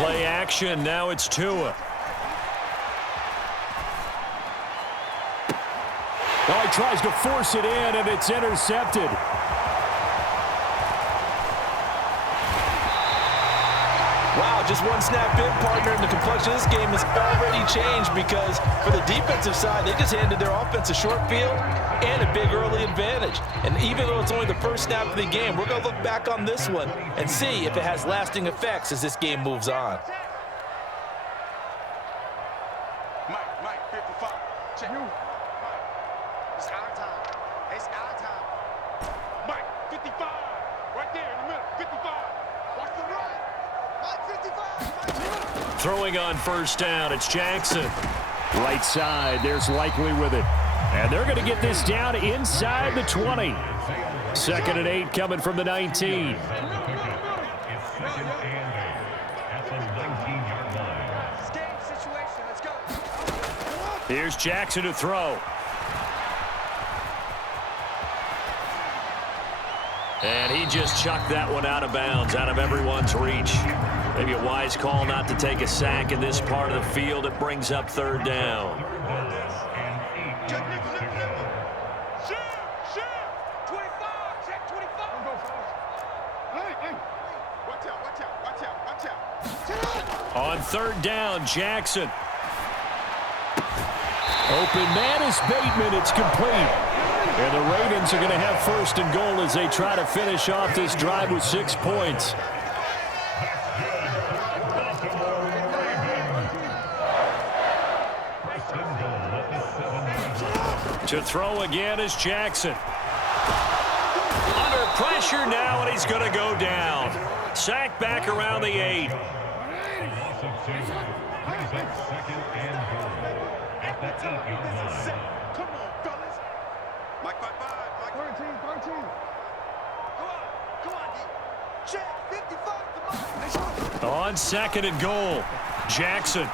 Play action. Now it's Tua. Oh, he tries to force it in, and it's intercepted. Wow, just one snap in, partner, and the complexion of this game has already changed because for the defensive side, they just handed their offense a short field and a big early advantage. And even though it's only the first snap of the game, we're going to look back on this one and see if it has lasting effects as this game moves on. Mike, 55. Check. Mike, it's our time. It's our time. Mike, 55. Right there in the middle. 55. Watch the run. Mike, 55. Throwing on first down, it's Jackson. Right side, there's Likely with it. And they're going to get this down inside the 20. 2nd and 8 coming from the 19. Here's Jackson to throw. And he just chucked that one out of bounds, out of everyone's reach. Maybe a wise call not to take a sack in this part of the field. It brings up 3rd down. On 3rd down, Jackson. Open man is Bateman. It's complete. And the Ravens are going to have 1st and goal as they try to finish off this drive with 6 points. To throw again is Jackson. Under pressure now, and he's going to go down. Sack back around the 8. Come on, fellas. Mike, 13. Come on, D. Check, 55, come on. On 2nd and goal, Jackson.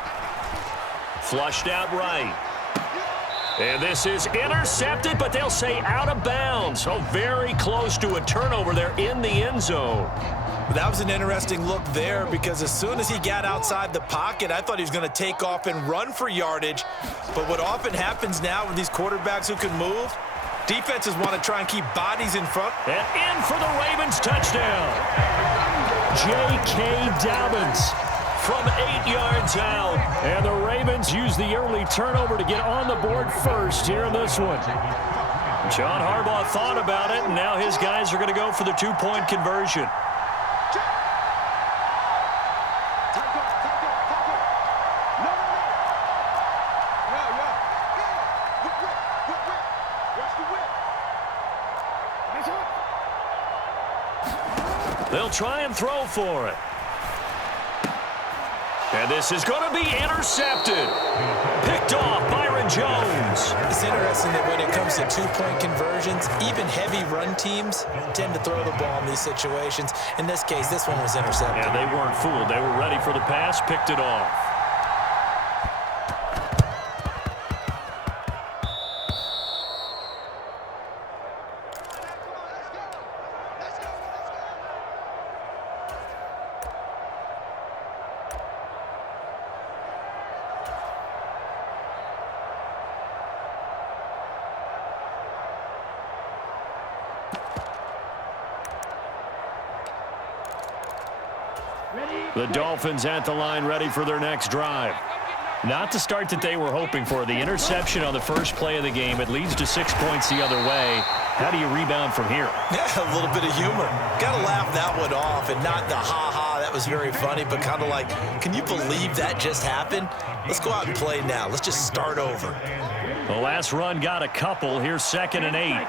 Flushed out right. And this is intercepted, but they'll say out of bounds. So very close to a turnover there in the end zone. That was an interesting look there because as soon as he got outside the pocket, I thought he was going to take off and run for yardage. But what often happens now with these quarterbacks who can move, defenses want to try and keep bodies in front. And in for the Ravens touchdown. J.K. Dobbins from 8 yards out. And the Ravens use the early turnover to get on the board first here in this one. John Harbaugh thought about it, and now his guys are going to go for the 2-point conversion. They'll try and throw for it. And this is going to be intercepted. Picked off Byron Jones. It's interesting that when it comes to 2-point conversions, even heavy run teams tend to throw the ball in these situations. In this case, this one was intercepted. Yeah, they weren't fooled. They were ready for the pass, picked it off. The Dolphins at the line ready for their next drive. Not the start that they were hoping for. The interception on the first play of the game. It leads to 6 points the other way. How do you rebound from here? Yeah, a little bit of humor. Got to laugh that one off and not the ha-ha, that was very funny, but kind of like, can you believe that just happened? Let's go out and play now. Let's just start over. The last run got a couple. Here's 2nd and 8.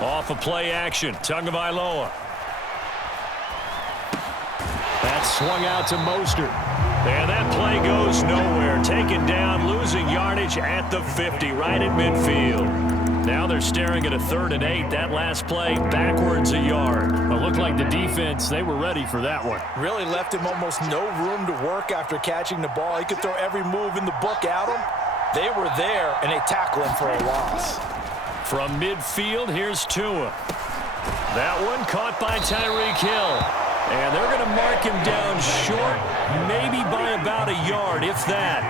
Off of play action, Tagovailoa. That swung out to Mostert. And that play goes nowhere. Taken down, losing yardage at the 50, right at midfield. Now they're staring at a 3rd and 8. That last play, backwards a yard. It looked like the defense, they were ready for that one. Really left him almost no room to work after catching the ball. He could throw every move in the book at him. They were there, and they tackle him for a loss. From midfield, here's Tua. That one caught by Tyreek Hill. And they're going to mark him down short, maybe by about a yard, if that.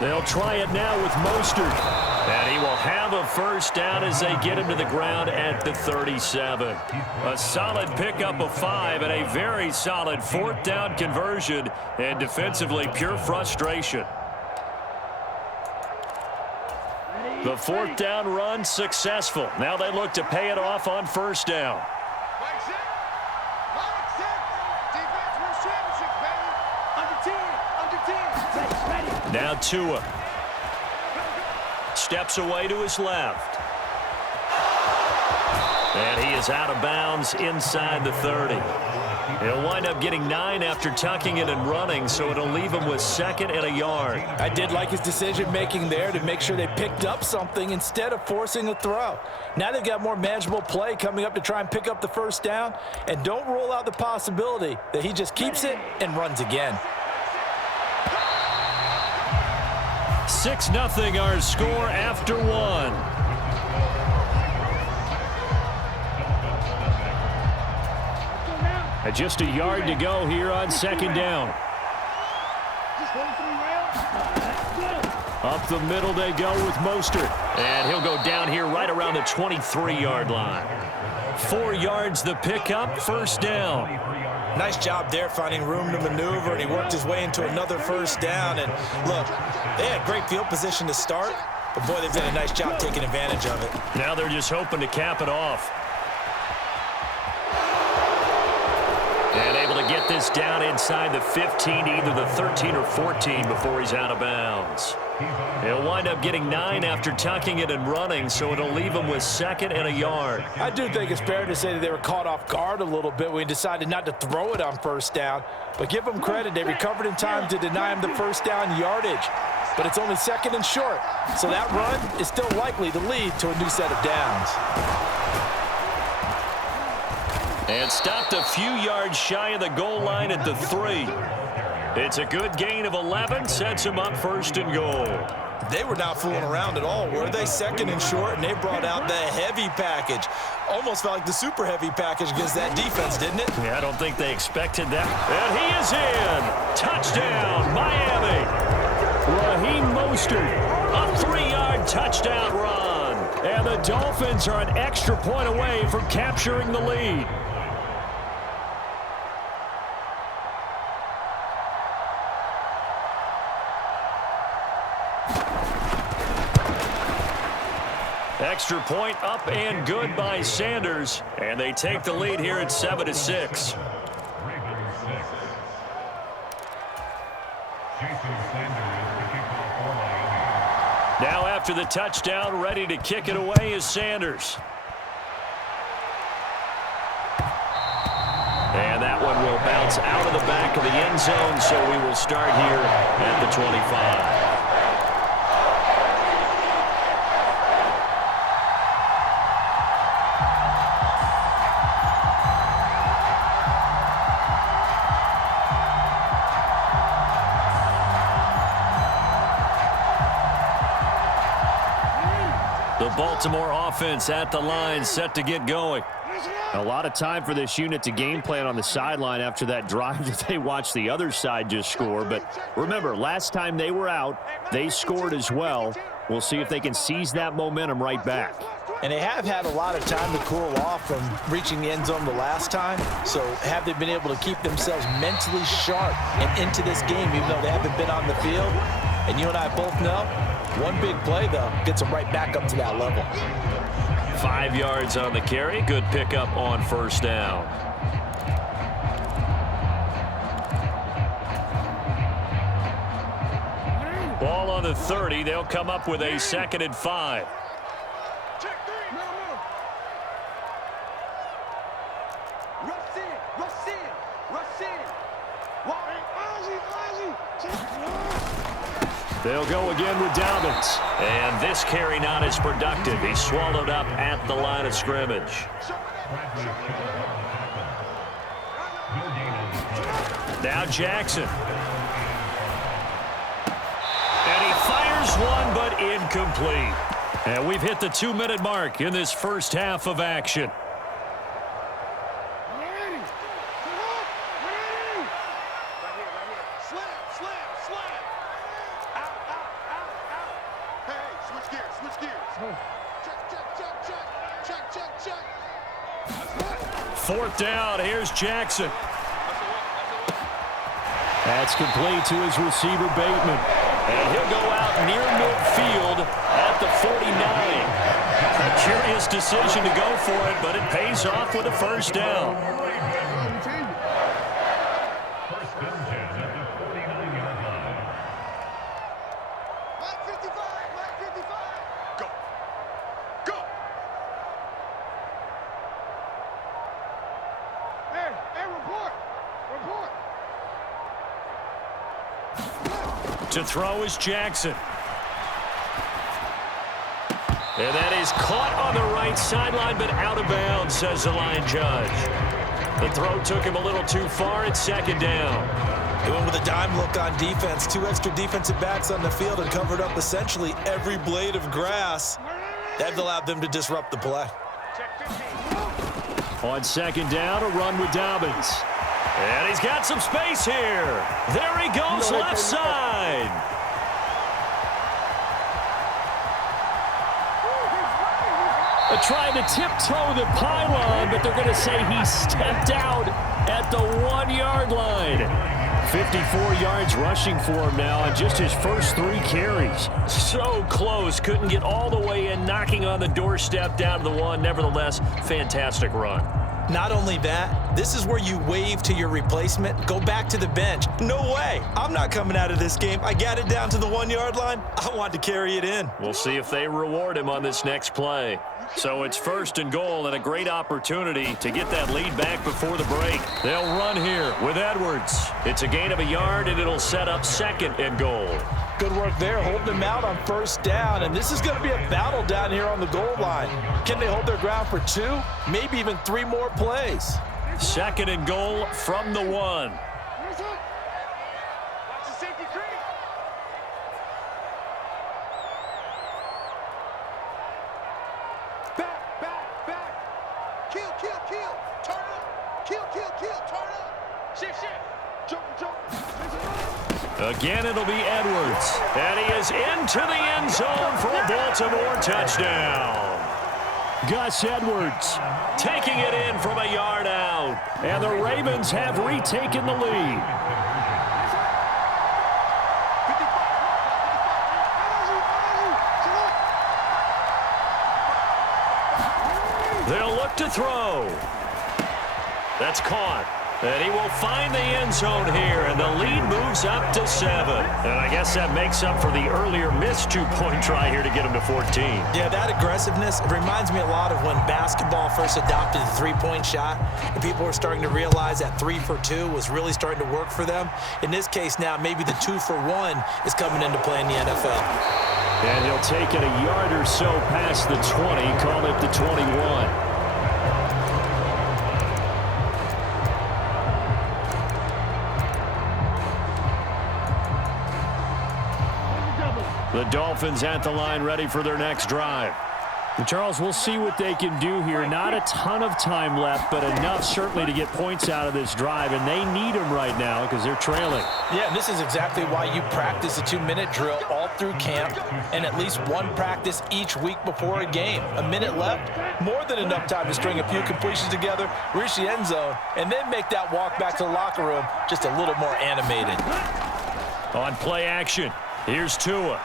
They'll try it now with Mostert. And he will have a first down as they get him to the ground at the 37. A solid pickup of 5 and a very solid 4th down conversion. And defensively, pure frustration. The 4th down run successful. Now they look to pay it off on first down. Now Tua steps away to his left. And he is out of bounds inside the 30. He'll wind up getting 9 after tucking it and running, so it'll leave him with 2nd and a yard. I did like his decision-making there to make sure they picked up something instead of forcing a throw. Now they've got more manageable play coming up to try and pick up the first down, and don't rule out the possibility that he just keeps it and runs again. 6-0 our score after 1. Just a yard to go here on 2nd down. Up the middle they go with Mostert. And he'll go down here right around the 23-yard line. 4 yards the pickup, first down. Nice job there finding room to maneuver, and he worked his way into another first down. And look, they had great field position to start, but boy, they've done a nice job taking advantage of it. Now they're just hoping to cap it off. And able to get this down inside the 15, either the 13 or 14 before he's out of bounds. He'll wind up getting 9 after tucking it and running, so it'll leave him with 2nd and a yard. I do think it's fair to say that they were caught off guard a little bit when he decided not to throw it on first down. But give them credit, they recovered in time to deny him the first down yardage. But it's only 2nd and short, so that run is still likely to lead to a new set of downs. And stopped a few yards shy of the goal line at the 3. It's a good gain of 11, sets him up 1st and goal. They were not fooling around at all, were they? 2nd and short, and they brought out the heavy package. Almost felt like the super heavy package against that defense, didn't it? Yeah, I don't think they expected that. And he is in. Touchdown, Miami. Raheem Mostert, a 3-yard touchdown run. And the Dolphins are an extra point away from capturing the lead. Extra point up and good by Sanders, and they take the lead here at 7-6. Now after the touchdown, ready to kick it away is Sanders. And that one will bounce out of the back of the end zone, so we will start here at the 25. Baltimore offense at the line, set to get going. A lot of time for this unit to game plan on the sideline after that drive that they watched the other side just score. But remember, last time they were out, they scored as well. We'll see if they can seize that momentum right back. And they have had a lot of time to cool off from reaching the end zone the last time. So have they been able to keep themselves mentally sharp and into this game, even though they haven't been on the field? And you and I both know, one big play, though, gets them right back up to that level. 5 yards on the carry. Good pickup on first down. Ball on the 30. They'll come up with a 2nd and 5. They'll go again with Dobbins. And this carry not as productive. He's swallowed up at the line of scrimmage. Now Jackson. And he fires This one, but incomplete. And we've hit the 2-minute mark in this first half of action. Fourth down, here's Jackson. That's complete to his receiver, Bateman. And he'll go out near midfield at the 49. A curious decision to go for it, but it pays off with a first down. To throw is Jackson. And that is caught on the right sideline, but out of bounds, says the line judge. The throw took him a little too far. It's second down. They went with a dime look on defense. 2 extra defensive backs on the field and covered up essentially every blade of grass. That allowed them to disrupt the play. On second down, a run with Dobbins. And he's got some space here. There he goes, left side. They're trying to tiptoe the pylon, but they're going to say he stepped out at the 1-yard line. 54 yards rushing for him now on just his first 3 carries. So close, couldn't get all the way in, knocking on the doorstep down to the 1. Nevertheless, fantastic run. Not only that, this is where you wave to your replacement, go back to the bench. No way. I'm not coming out of this game. I got it down to the 1-yard line. I want to carry it in. We'll see if they reward him on this next play. So it's first and goal and a great opportunity to get that lead back before the break. They'll run here with Edwards. It's a gain of a yard, and it'll set up second and goal. Good work there, holding them out on first down. And this is going to be a battle down here on the goal line. Can they hold their ground for 2, maybe even 3 more plays? Second and goal from the 1. Again, it'll be Edwards. And he is into the end zone for a Baltimore touchdown. Gus Edwards taking it in from a yard out. And the Ravens have retaken the lead. They'll look to throw. That's caught. And he will find the end zone here, and the lead moves up to 7. And I guess that makes up for the earlier missed 2-point try here to get him to 14. Yeah, that aggressiveness, it reminds me a lot of when basketball first adopted the 3-point shot, and people were starting to realize that 3 for 2 was really starting to work for them. In this case now, maybe the 2 for 1 is coming into play in the NFL. And he'll take it a yard or so past the 20, call it the 21. The Dolphins at the line, ready for their next drive. And Charles, we'll see what they can do here. Not a ton of time left, but enough certainly to get points out of this drive, and they need them right now because they're trailing. Yeah, and this is exactly why you practice a 2-minute drill all through camp and at least 1 practice each week before a game. A minute left, more than enough time to string a few completions together, reach the end zone, and then make that walk back to the locker room just a little more animated. On play action, here's Tua.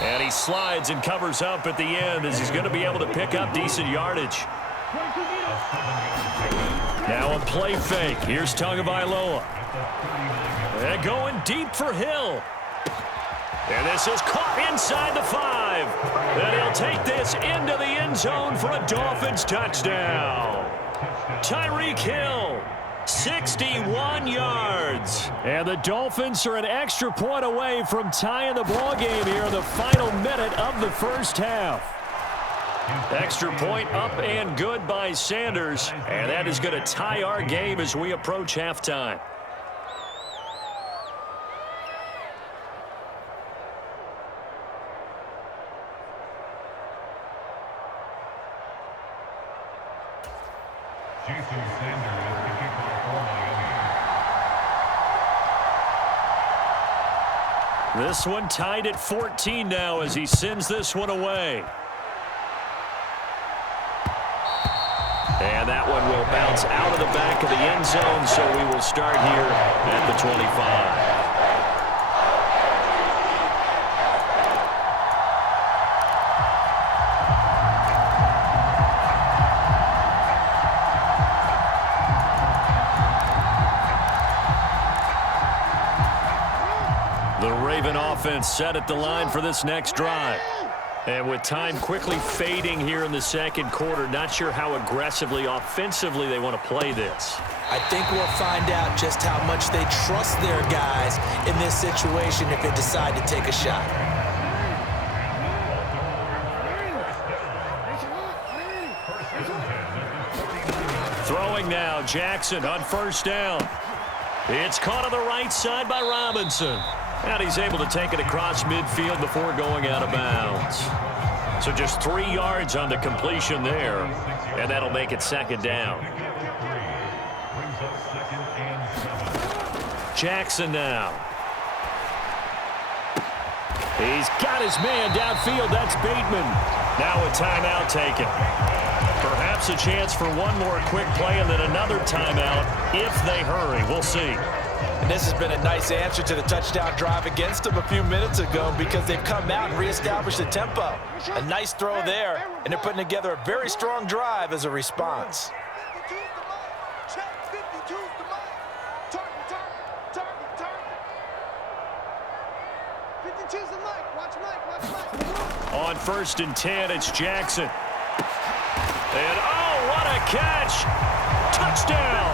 And he slides and covers up at the end as he's going to be able to pick up decent yardage. Now a play fake. Here's Tagovailoa. And going deep for Hill. And this is caught inside the 5. And he'll take this into the end zone for a Dolphins touchdown. Tyreek Hill. 61 yards. And the Dolphins are an extra point away from tying the ball game here in the final minute of the first half. Extra point up and good by Sanders. And that is going to tie our game as we approach halftime. This one tied at 14 now as he sends this one away. And that one will bounce out of the back of the end zone, so we will start here at the 25. The Raven offense set at the line for this next drive. And with time quickly fading here in the second quarter, not sure how aggressively, offensively they want to play this. I think we'll find out just how much they trust their guys in this situation if they decide to take a shot. Throwing now, Jackson on first down. It's caught on the right side by Robinson. And he's able to take it across midfield before going out of bounds. So just 3 yards on the completion there, and that'll make it second down. Jackson now. He's got his man downfield. That's Bateman. Now a timeout taken. Perhaps a chance for one more quick play and then another timeout if they hurry. We'll see. And this has been a nice answer to the touchdown drive against them a few minutes ago because they've come out and reestablished the tempo. A nice throw there, and they're putting together a very strong drive as a response. On 1st and 10, it's Jackson. And oh, what a catch! Touchdown!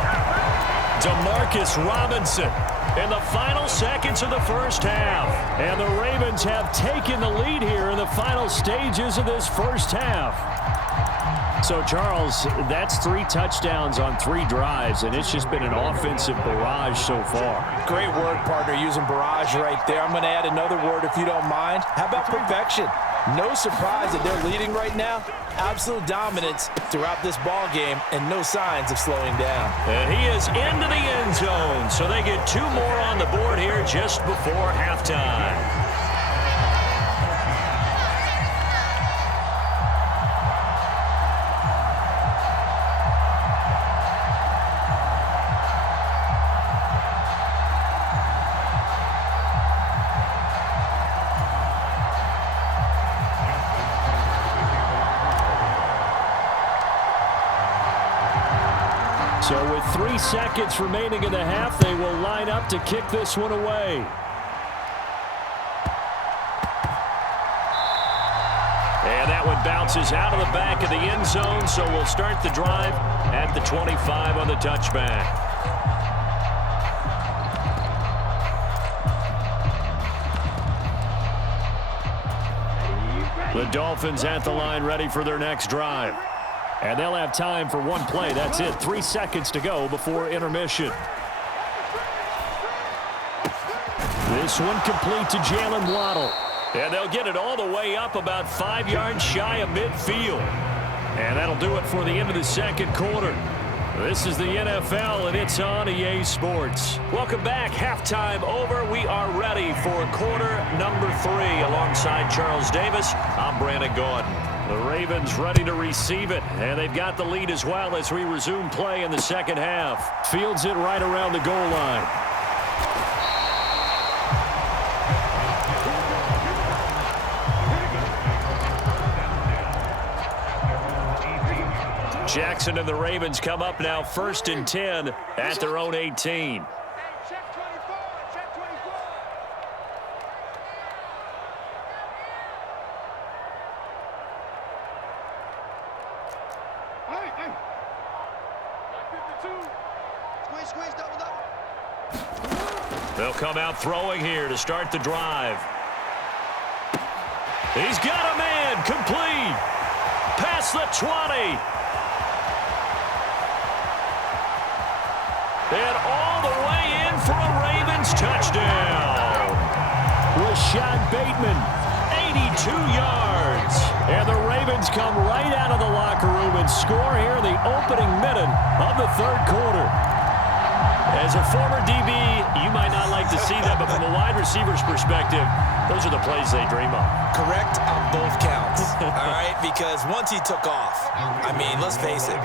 Demarcus Robinson in the final seconds of the first half. And the Ravens have taken the lead here in the final stages of this first half. So, Charles, that's 3 touchdowns on 3 drives, and it's just been an offensive barrage so far. Great word, partner, using barrage right there. I'm going to add another word if you don't mind. How about perfection? No surprise that they're leading right now. Absolute dominance throughout this ball game and no signs of slowing down. And he is into the end zone, so they get 2 more on the board here just before halftime. So with 3 seconds remaining in the half, they will line up to kick this one away. And that one bounces out of the back of the end zone, so we'll start the drive at the 25 on the touchback. The Dolphins at the line ready for their next drive. And they'll have time for 1 play. That's it. 3 seconds to go before intermission. This one complete to Jalen Waddle. And they'll get it all the way up about 5 yards shy of midfield. And that'll do it for the end of the second quarter. This is the NFL, and it's on EA Sports. Welcome back. Halftime over. We are ready for quarter number 3. Alongside Charles Davis, I'm Brandon Gordon. The Ravens ready to receive it, and they've got the lead as well as we resume play in the second half. Fields it right around the goal line. Jackson and the Ravens come up now 1st and 10 at their own 18. They'll come out throwing here to start the drive. He's got a man, complete. Past the 20. And all the way in for a Ravens touchdown. Rashad Bateman, 92 yards. And the Ravens come right out of the locker room and score here in the opening minute of the third quarter. As a former DB, you might not like to see that, but from a wide receiver's perspective, those are the plays they dream of. Correct on both counts, all right? Because once he took off, I mean, let's face it,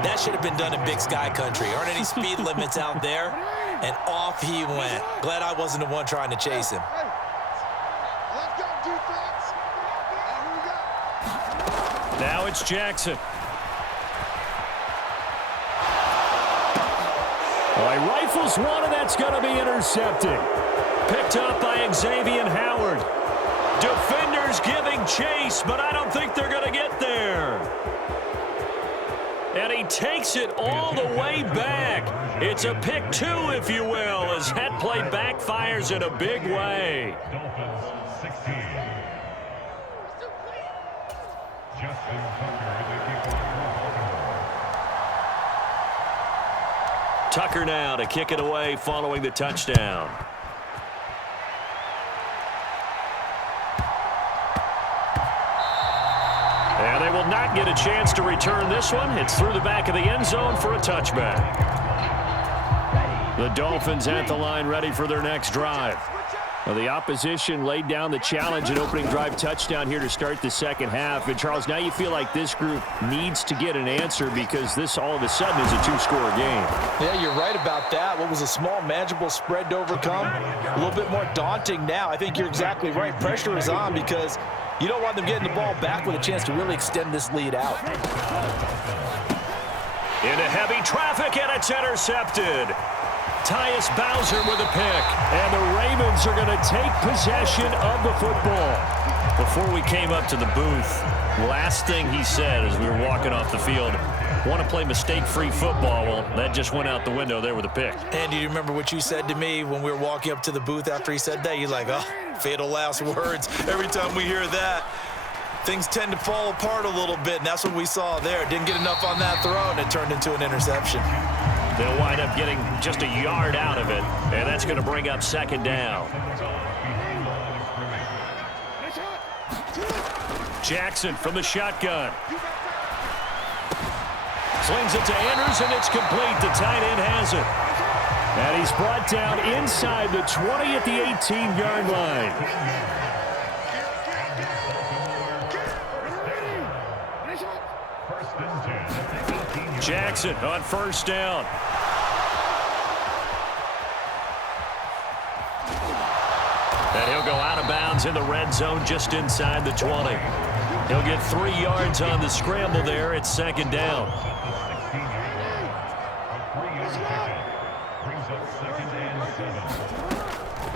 that should have been done in Big Sky Country. Aren't any speed limits out there? And off he went. Glad I wasn't the one trying to chase him. Now it's Jackson. Well, he rifles one, and that's going to be intercepted. Picked up by Xavier Howard. Defenders giving chase, but I don't think they're going to get there. And he takes it all the way back. It's a pick two, if you will, as that play backfires in a big way. Tucker now to kick it away following the touchdown. And they will not get a chance to return this one. It's through the back of the end zone for a touchback. The Dolphins at the line ready for their next drive. Well, the opposition laid down the challenge and opening drive touchdown here to start the second half. And, Charles, now you feel like this group needs to get an answer because this all of a sudden is a two-score game. Yeah, you're right about that. What was a small, manageable spread to overcome, a little bit more daunting now. I think you're exactly right. Pressure is on because you don't want them getting the ball back with a chance to really extend this lead out. Into heavy traffic, and it's intercepted. Tyus Bowser with a pick, and the Ravens are going to take possession of the football. Before we came up to the booth, last thing he said as we were walking off the field, want to play mistake-free football. Well, that just went out the window there with a pick. And do you remember what you said to me when we were walking up to the booth after he said that? You're like, oh, fatal last words. Every time we hear that, things tend to fall apart a little bit, and that's what we saw there. Didn't get enough on that throw, and it turned into an interception. They'll wind up getting just a yard out of it, and that's going to bring up second down. Jackson from the shotgun. Slings it to Andrews, and it's complete. The tight end has it. And he's brought down inside the 20 at the 18-yard line. Jackson on first down. And he'll go out of bounds in the red zone just inside the 20. He'll get 3 yards on the scramble there. It's second down.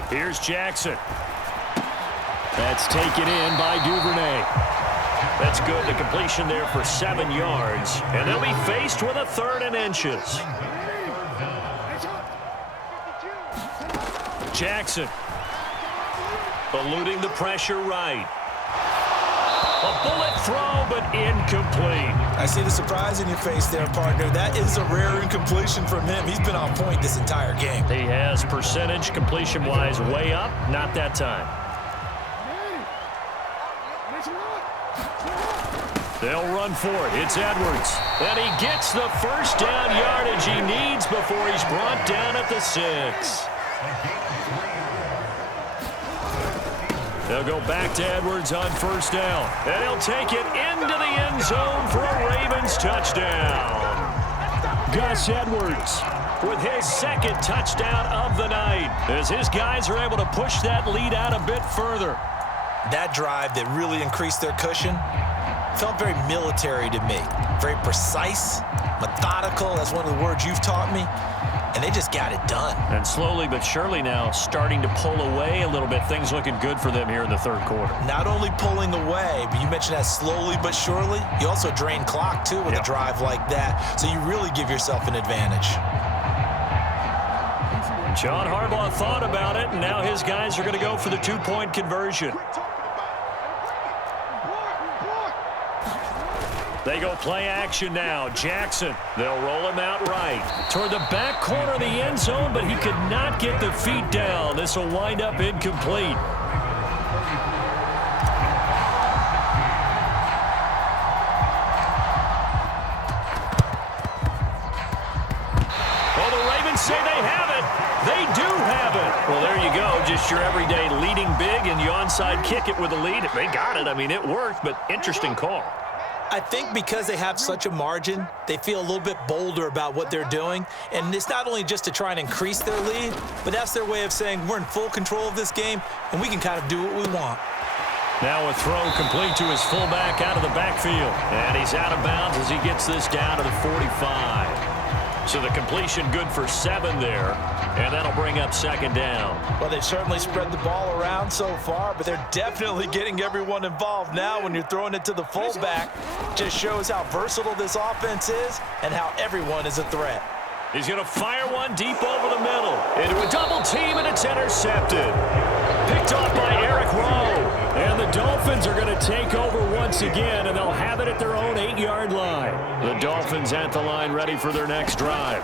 Here's Jackson. That's taken in by Duvernay. That's good. The completion there for 7 yards. And they'll be faced with a 3rd and inches. Jackson eluding the pressure right. A bullet throw, but incomplete. I see the surprise in your face there, partner. That is a rare incompletion from him. He's been on point this entire game. He has percentage completion-wise way up. Not that time. They'll run for it. It's Edwards. And he gets the first down yardage he needs before he's brought down at the 6. They'll go back to Edwards on first down. And he'll take it into the end zone for a Ravens touchdown. Gus Edwards with his 2nd touchdown of the night as his guys are able to push that lead out a bit further. That drive that really increased their cushion felt very military to me. Very precise, methodical. That's one of the words you've taught me. And they just got it done. And slowly but surely now starting to pull away a little bit. Things looking good for them here in the 3rd quarter. Not only pulling away, but you mentioned that slowly but surely. You also drain clock, too, with a drive like that. So you really give yourself an advantage. John Harbaugh thought about it, and now his guys are going to go for the 2-point conversion. They go play action now. Jackson, they'll roll him out right. Toward the back corner of the end zone, but he could not get the feet down. This will wind up incomplete. say they have it. They do have it. Well, there you go. Just your everyday leading big, and you onside kick it with a lead. They got it. I mean, it worked, but interesting call. I think because they have such a margin, they feel a little bit bolder about what they're doing. And it's not only just to try and increase their lead, but that's their way of saying we're in full control of this game, and we can kind of do what we want. Now a throw complete to his fullback out of the backfield. And he's out of bounds as he gets this down to the 45. So the completion good for 7 there, and that'll bring up second down. Well, they've certainly spread the ball around so far, but they're definitely getting everyone involved now when you're throwing it to the fullback. Just shows how versatile this offense is and how everyone is a threat. He's going to fire one deep over the middle. Into a double team, and it's intercepted. Picked off by Eric Rowe. And the Dolphins are going to take over once again, and they'll have it at their own 8-yard line. The Dolphins at the line ready for their next drive.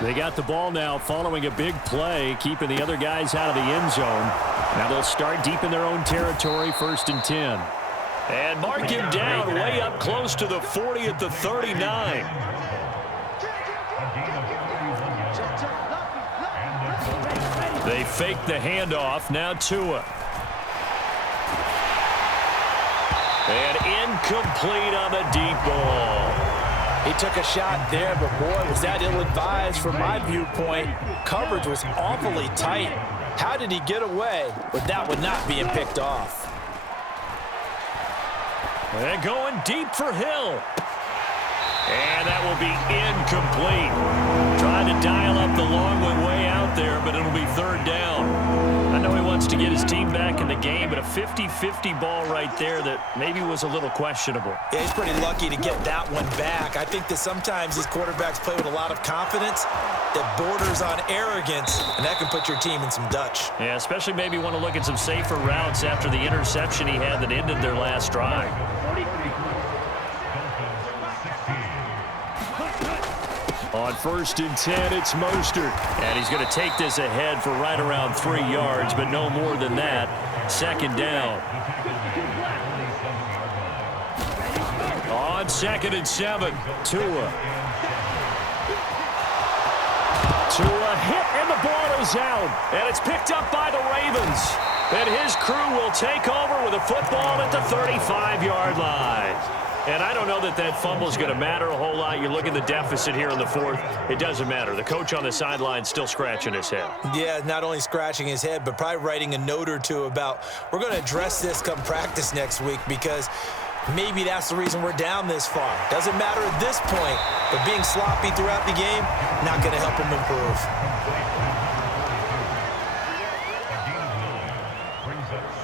They got the ball now following a big play, keeping the other guys out of the end zone. Now they'll start deep in their own territory, 1st and 10. And mark him down way up close to the 40 at the 39. They fake the handoff. Now Tua. And incomplete on the deep ball. He took a shot there, but boy, was that ill-advised from my viewpoint. Coverage was awfully tight. How did he get away with that one not being picked off? And going deep for Hill. And that will be incomplete. Trying to dial up the long one way out there, but it'll be 3rd down. I know he wants to get his team back in the game, but a 50-50 ball right there that maybe was a little questionable. Yeah, he's pretty lucky to get that one back. I think that sometimes these quarterbacks play with a lot of confidence that borders on arrogance, and that can put your team in some Dutch. Yeah, especially maybe want to look at some safer routes after the interception he had that ended their last drive. On 1st and 10, it's Mostert. And he's going to take this ahead for right around 3 yards, but no more than that. 2nd down. On 2nd and 7, Tua. Tua hit, and the ball is out. And it's picked up by the Ravens. And his crew will take over with a football at the 35-yard line. And I don't know that that fumble is going to matter a whole lot. You look at the deficit here in the 4th. It doesn't matter. The coach on the sideline still scratching his head. Yeah, not only scratching his head, but probably writing a note or two about we're going to address this come practice next week because maybe that's the reason we're down this far. Doesn't matter at this point, but being sloppy throughout the game, not going to help him improve.